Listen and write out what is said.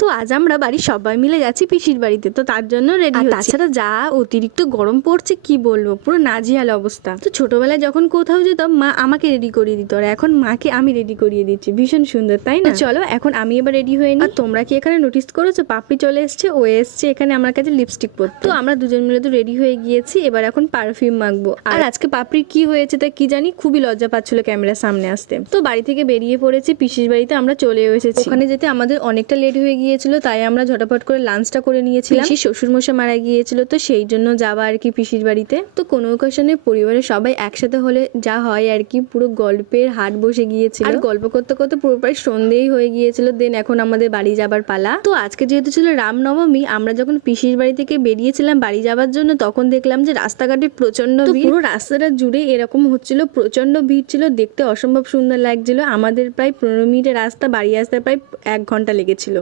তো আজ আমরা বাড়ির সবাই মিলে যাচ্ছি পিসির বাড়িতে, তো তার জন্য রেডি হচ্ছি। তাছাড়া যা অতিরিক্ত গরম পড়ছে কি বলবো, পুরো নাজেহাল অবস্থা। তো ছোটবেলায় যখন কোথাও যেতাম মা আমাকে রেডি করিয়ে দিত, আর এখন মাকে আমি রেডি করিয়ে দিচ্ছি। ভীষণ সুন্দর তাই না? চলো এখন আমি এবার রেডি হয়ে নিই। আর তোমরা কি এখানে নোটিস করেছো, পাপ্পি চলে এসছে, ও এসছে এখানে আমার কাছে লিপস্টিক পরতে। তো আমরা দুজন মিলে তো রেডি হয়ে গিয়েছি, এবার এখন পারফিউম মাখবো। আর আজকে পাপড়ির কি হয়েছে তা কি জানি, খুবই লজ্জা পাচ্ছিল ক্যামেরার সামনে আসতে। তো বাড়ি থেকে বেরিয়ে পড়েছি, পিসির বাড়িতে আমরা চলে এসেছি। ওখানে যেতে আমাদের অনেকটা লেট হয়ে গিয়েছিল, তাই আমরা ঝটাপট করে লাঞ্চটা করে নিয়েছিলাম। পিসির শ্বশুর মশাই মারা গিয়েছিল, তো সেই জন্য যাওয়া আর কি পিসির বাড়িতে। তো কোনো অকেশনে পরিবারের সবাই একসাথে হলে যা হয় আর কি, পুরো গল্পের হাট বসে গিয়েছিল। আর গল্প করতে করতে পুরো প্রায় সন্ধ্যেই হয়ে গিয়েছিল। দেন এখন আমাদের বাড়ি যাবার পালা। তো আজকে যেহেতু ছিল রামনবমী, আমরা যখন পিসির বাড়ি থেকে বেরিয়েছিলাম বাড়ি যাবার জন্য, তখন দেখলাম যে রাস্তাঘাটে প্রচন্ড ভিড়। পুরো রাস্তাটা জুড়ে এরকম হচ্ছিল, প্রচন্ড ভিড় ছিল, দেখতে অসম্ভব সুন্দর লাগছিল। আমাদের প্রায় 15 মিনিটের রাস্তা, বাড়ি আসতে প্রায় 1 ঘন্টা লেগেছিল।